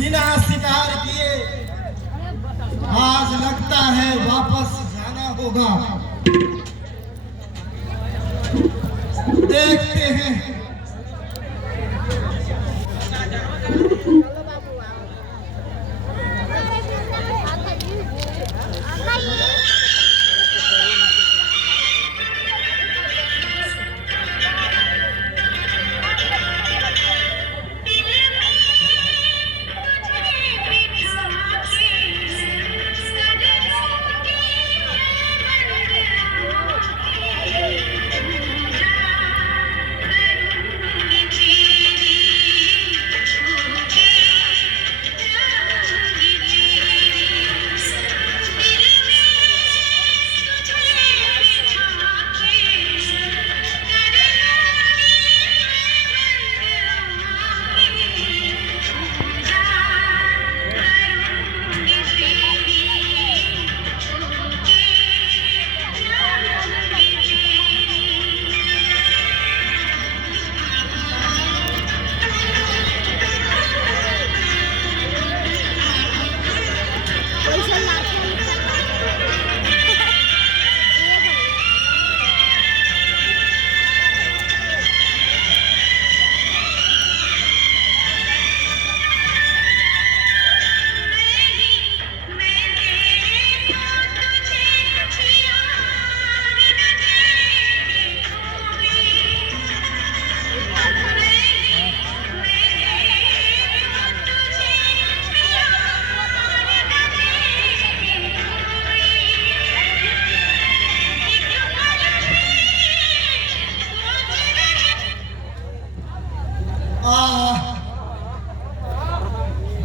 बिना शिकार किए आज लगता है वापस जाना होगा। देखते हैं।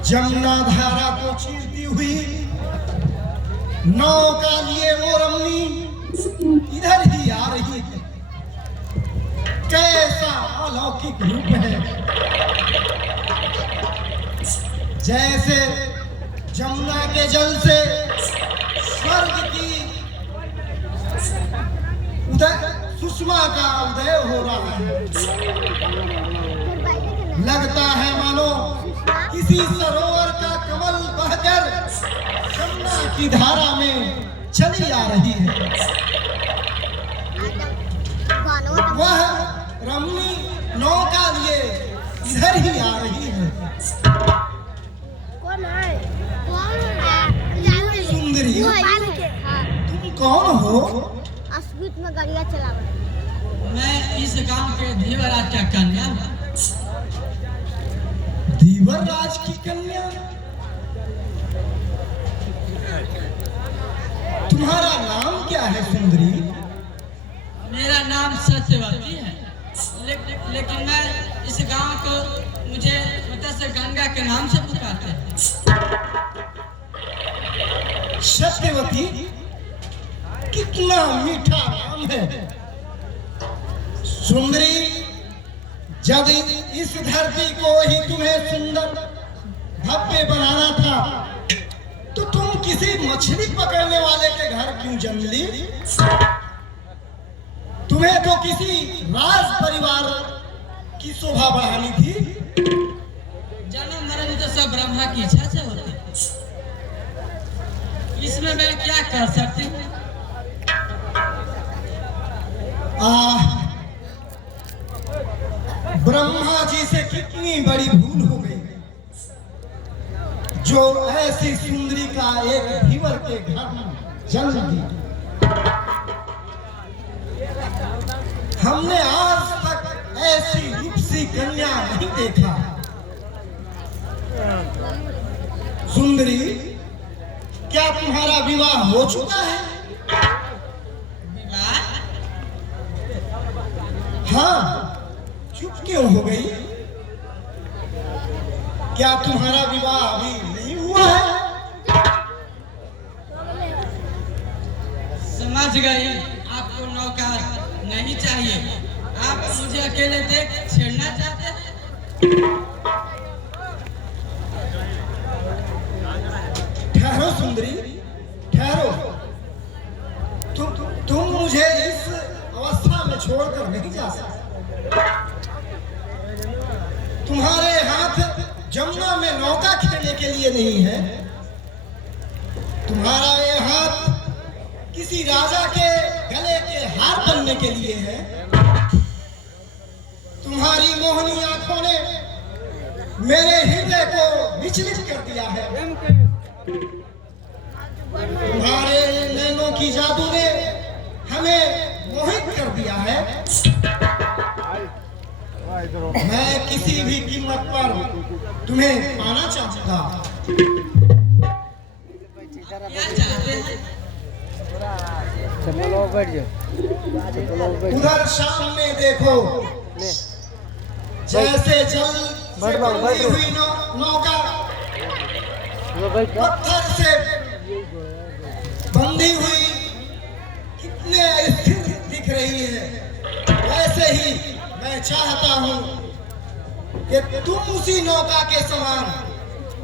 जमुना धारा को चीरती हुई नौका लिए वो रमणी इधर ही आ रही है। कैसा अलौकिक रूप है, जैसे जमुना के जल से स्वर्ग की उदय सुषमा का उदय हो रहा है। लगता है मानो किसी सरोवर का कमल बहकर जमुना की धारा में चली आ रही है। वह रमणी नौका लिए इधर ही आ रही है। सुंदरी, तुम कौन हो? अस्मित में गाड़ियाँ चला मैं इस गांव के धीवराज का कन्या। धीवर राज की कन्या? तुम्हारा नाम क्या है सुंदरी? मेरा नाम सत्यवती है, लेकिन मैं इस गांव को मुझे मत्स्य गंगा के नाम से पुकारते हैं। सत्यवती, कितना मीठा नाम है। सुंदरी, जब इस धरती को ही तुम्हें सुंदर भव्य बनाना था तो तुम किसी मछली पकड़ने वाले के घर क्यों जन्म ली? तुम्हें तो किसी राज परिवार की शोभा बढ़ानी थी। जन्म मरण तो सब ब्रह्मा की इच्छा से होते हैं। इसमें मैं क्या कर सकती हूँ? ब्रह्मा जी से कितनी बड़ी भूल हो गई जो ऐसी सुंदरी का एक धीवर के घर में जन्म दी। हमने आज तक ऐसी रूपसी कन्या नहीं देखा। सुंदरी, क्या तुम्हारा विवाह हो चुका है? विवाह? हाँ, चुप क्यों हो गई? क्या तुम्हारा विवाह अभी नहीं हुआ है? समझ गई, आपको नौका नहीं चाहिए। आप मुझे अकेले देख छेड़ना चाहते हैं। ठहरो सुंदरी, ठहरो। तुम मुझे इस अवस्था में छोड़कर नहीं जा सकते। तुम्हारे हाथ जमुना में नौका खेलने के लिए नहीं है। तुम्हारा ये हाथ किसी राजा के गले के हार बनने के लिए है। तुम्हारी मोहनी आंखों ने मेरे हृदय को विचलित कर दिया है। तुम्हारे नैनों की जादू ने हमें मोहित कर दिया है। मैं किसी भी कीमत पर तुम्हें पाना चाहूंगा। क्या चाहते हैं? उधर सामने देखो, जैसे जल से बंधी हुई नौका पत्थर से बंधी हुई कितने स्थिर दिख रही है, वैसे ही मैं चाहता हूं कि तुम उसी नौका के समान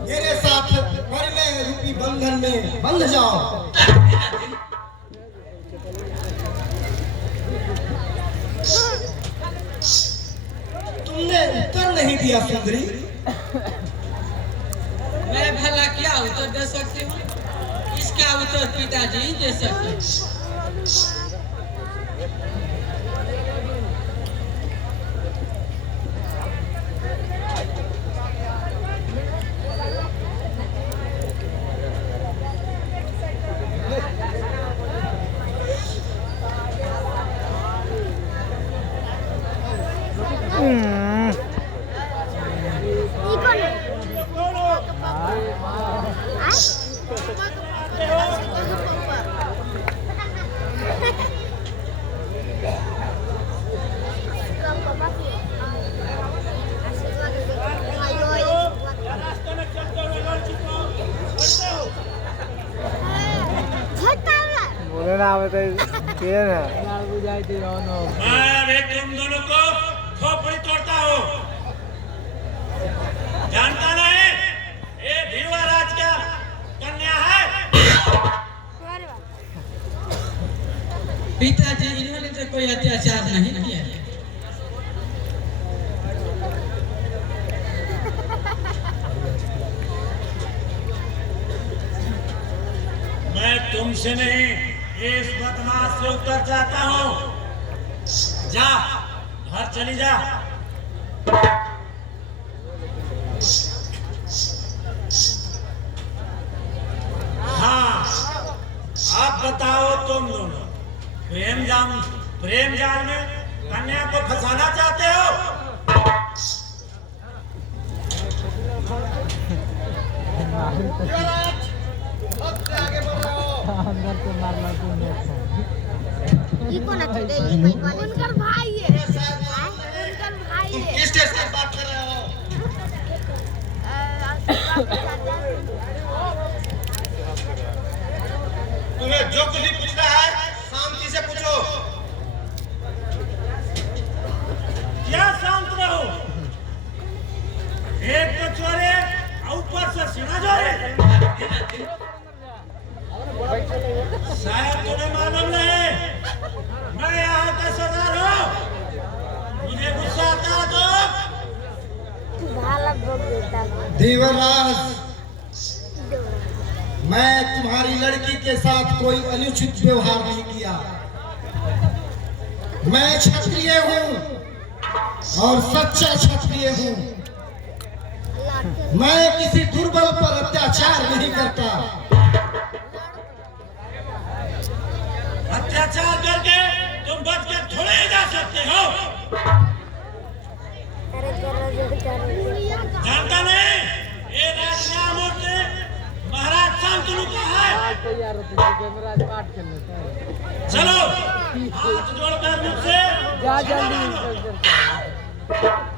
मेरे साथ परिणय रूपी बंधन में बंध जाओ। तुमने उत्तर नहीं दिया सुंदरी। मैं भला क्या उत्तर दे सकती हूँ? इसका उत्तर पिताजी दे सकते हैं। मैं तुम दोनों को खोपड़ी तोड़ता हूँ। जानता नहीं ये धीवाराज का कन्या है। पिताजी इन्होंने तो कोई अत्याचार नहीं किया। मैं तुमसे नहीं इस बदमाश से उत्तर चाहता हूँ। जा घर चली जा। हाँ अब बताओ तुम दोनों प्रेम जाल में कन्या को फंसाना चाहते हो? ये कौन है? ये उनका भाई है। उनका भाई है। किस देश से बात कर रहे हो? तुम्हें जो कुछ भी पूछना है शांति से पूछो। क्या शांत रहो? एक तो चोरे ऊपर से सीना जोरे। शायद तुम्हें मालूम नहीं मैं यहाँ का सरदार हूँ। मुझे गुस्सा आता है तो भाला भोग देता है। देवराज, मैं तुम्हारी लड़की के साथ कोई अनुचित व्यवहार नहीं किया। मैं क्षत्रिय हूँ और सच्चा क्षत्रिय हूँ। मैं किसी दुर्बल पर अत्याचार नहीं करता। अत्याचार करके तुम बच के थोड़े ही जा सकते हो। जानता नहीं ये राजन्यायमूर्ति महाराज शांतनु का है। चलो हाथ जोड़कर मुझसे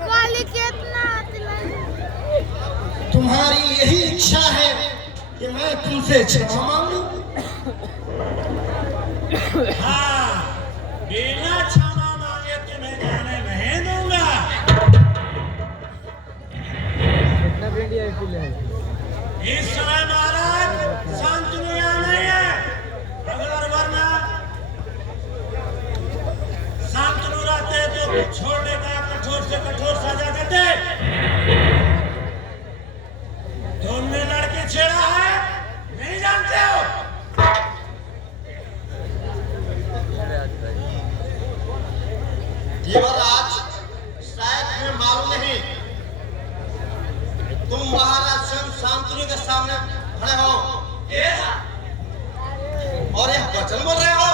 काली कितना तुम्हारी यही इच्छा है कि मैं तुमसे क्षमा मांगू? हाँ बिना क्षमा मांगे तुम्हें जाने नहीं दूंगा। इस समय महाराज शांतनु यहाँ नहीं है। अगर वरना शांतनु रहते तो छोड़ने का कठोर से कठोर सजा देते। शांतनु के सामने खड़े हो और यह वचन बोल रहे हो?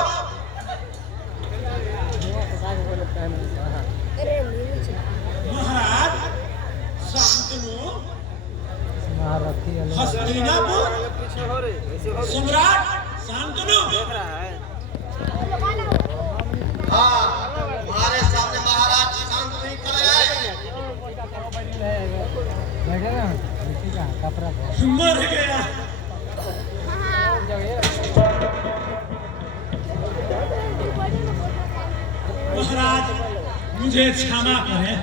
महाराज शांतनु हस्तिनापुर सम्राट शांतनु। हाँ, हमारे सामने महाराज शांतनु ही खड़े हैं। मर गया। महाराज मुझे क्षमा करें।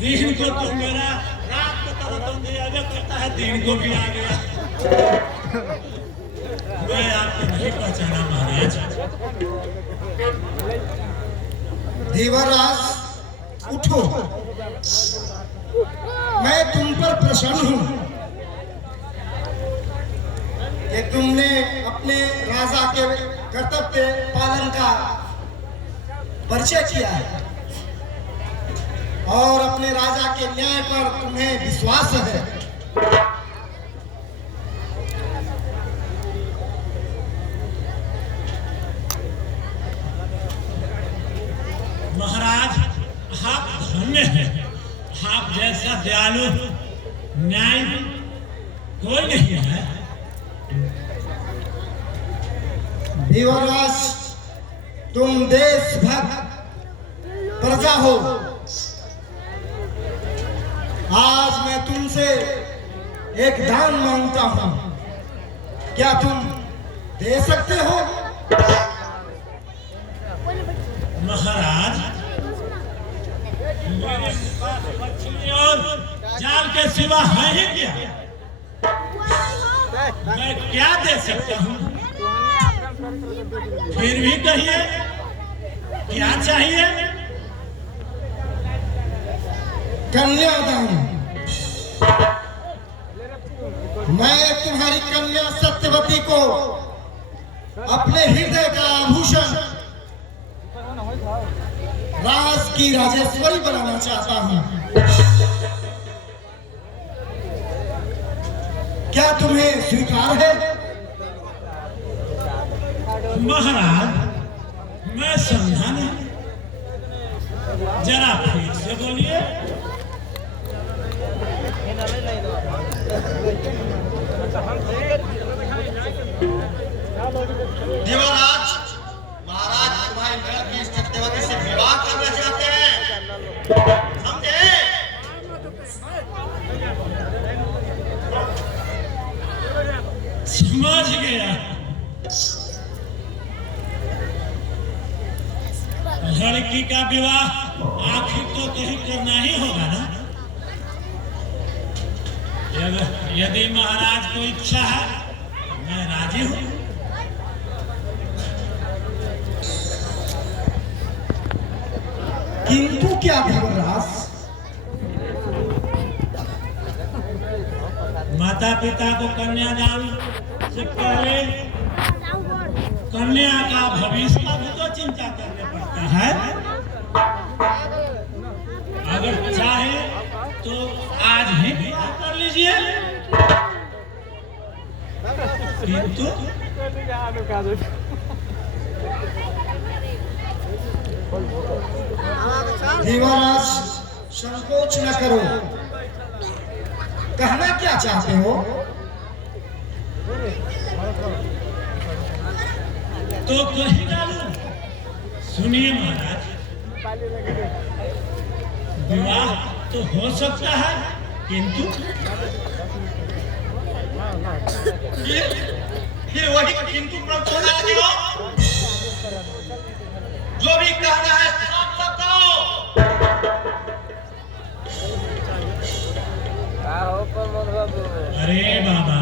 दिन को तो मेरा रात को तरह तो दिया करता है, दिन को भी आ गया। मैं आपको नहीं पहचाना महाराज। देवराज उठो, मैं तुम पर प्रसन्न हूं कि तुमने अपने राजा के कर्तव्य पालन का परिचय किया है और अपने राजा के न्याय पर तुम्हें विश्वास है। महाराज आप धन्य हैं। आप जैसा दयालु न्याय कोई नहीं है। देवराज, तुम देशभक्त प्रजा हो। आज मैं तुमसे एक दान मांगता हूं, क्या तुम दे सकते हो? महाराज मेरे पास मछली और जाल के सिवा है ही क्या? मैं क्या दे सकता हूँ? फिर भी कहिए क्या चाहिए? कन्यादान। मैं तुम्हारी कन्या सत्यवती को अपने हृदय का आभूषण, राज की राजेश्वरी बनाना चाहता हूं। क्या तुम्हें स्वीकार है? महाराज मैं समझा नहीं, जरा फिर से बोलिए। देवराज, महाराज तुम्हारी लड़की सत्यवती से विवाह करना चाहते हैं, समझे? समझ गया। लड़की का विवाह आखिर तो कहीं करना ही होगा ना। यदि महाराज को इच्छा है मैं राजी हूँ। किंतु क्या देवराज? माता पिता को कन्यादान से पहले कन्या का भविष्य का भी तो चिंता करना पड़ता है। अगर चाहे तो आज ही विवाह कर लीजिए, किंतु देवराज संकोच न करो, कहना क्या चाहते हो? तो कही डालो। सुनिए महाराज, विवाह तो हो सकता है, किंतु फिर वही किंतु प्रश्न लगे हो। जो भी कहना है साफ साफ कहो। अरे बाबा,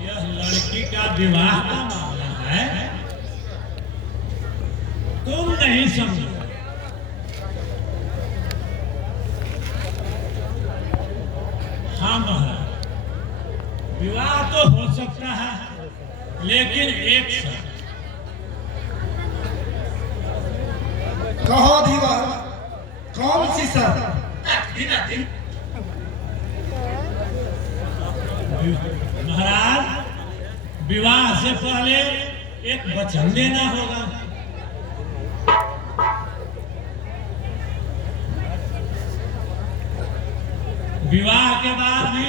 यह लड़की का विवाह का मामला है, तुम नहीं समझो। हाँ महाराज, विवाह तो हो सकता है, लेकिन एक साथ। कहो धीवर, कौन सी शर्त? महाराज, विवाह से पहले एक वचन देना होगा। विवाह के बाद भी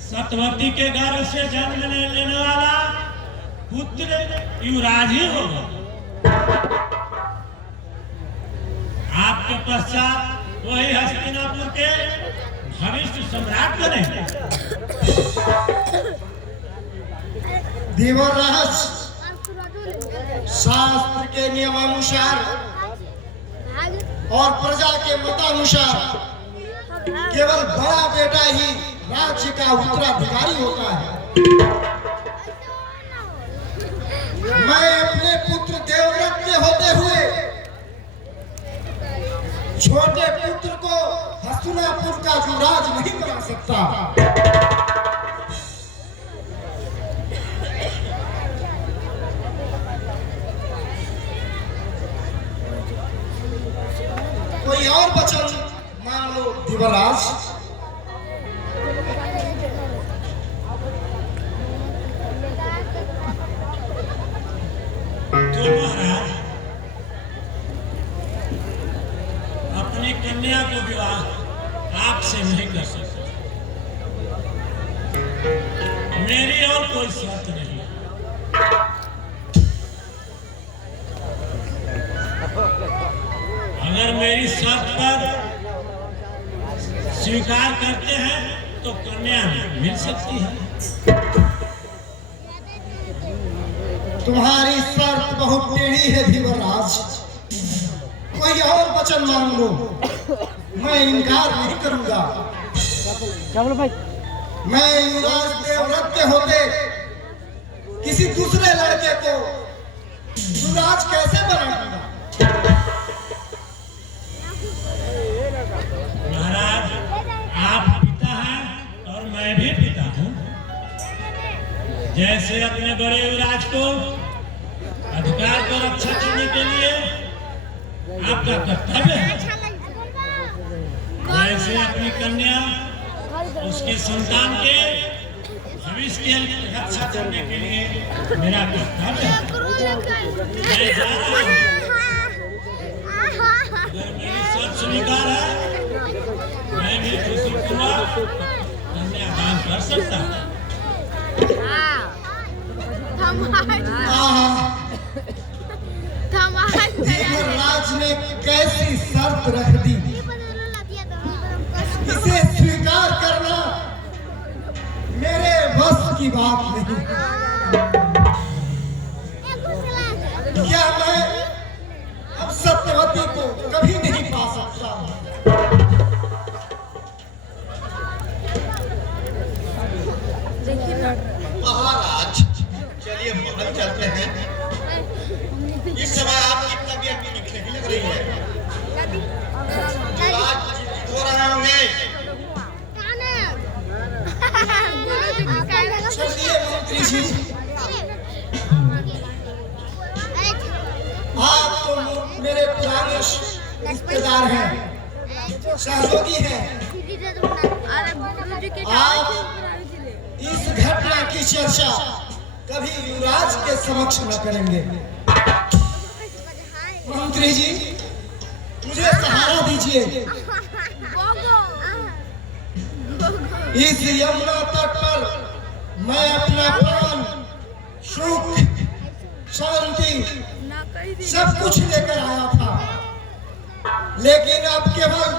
सत्यवती के गर्भ से जन्म लेने वाला पुत्र युवराज ही होगा। आपके पश्चात वही हस्तिनापुर के भविष्य सम्राट बनेंगे। देवराज, शास्त्र के नियमानुसार और प्रजा के मतानुसार केवल बड़ा बेटा ही राज्य का उत्तराधिकारी होता है। मैं अपने पुत्र देवव्रत के होते हुए छोटे पुत्र को हस्तिनापुर का युवराज नहीं बना सकता। कोई और वचन मान लो देवराज। तो महाराज, अपनी कन्या को विवाह आपसे नहीं कर सकते। मेरी और कोई शर्त नहीं। अगर मेरी शर्त पर स्वीकार करते हैं तो कन्या मिल सकती है। तुम्हारी शर्त बहुत टेढ़ी है देवराज। कोई और वचन मांग लो, मैं इनकार नहीं करूंगा। मैं युवराज देवव्रत के होते किसी दूसरे लड़के को युवराज कैसे बनाऊंगा? महाराज, आप पिता हैं और मैं भी पिता हूँ। जैसे अपने बड़े युवराज को अधिकार को रक्षा करने के लिए आपका कर्तव्य है, वैसे अपनी कन्या उसके संतान के भविष्य की रक्षा करने के लिए मेरा कर्तव्य है। मैं जा रहा हूँ। अगर मेरी शर्त स्वीकार है, मैं भी खुशी पूर्वक कन्यादान कर सकता हूँ। देवराज ने कैसी शर्त रख दी, इसे स्वीकार करना मेरे बस की बात नहीं। क्या मैं अब सत्यवती को कभी नहीं पा सकता? महाराज, चलिए महल चलते हैं। इस समय आपकी तबीयत भी नहीं लग रही है। युवराज हो रहे होंगे। चलिए मंत्री जी, आप तो मेरे पुराने रिश्तेदार हैं, सहयोगी हैं। आप इस घटना की चर्चा कभी युवराज के समक्ष न करेंगे। मंत्री जी, मुझे सहारा दीजिए। इस यमुना तट पर मैं अपना प्राण, सुख, शांति सब कुछ लेकर आया था, लेकिन अब केवल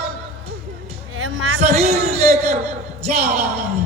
शरीर लेकर जा रहा हूं।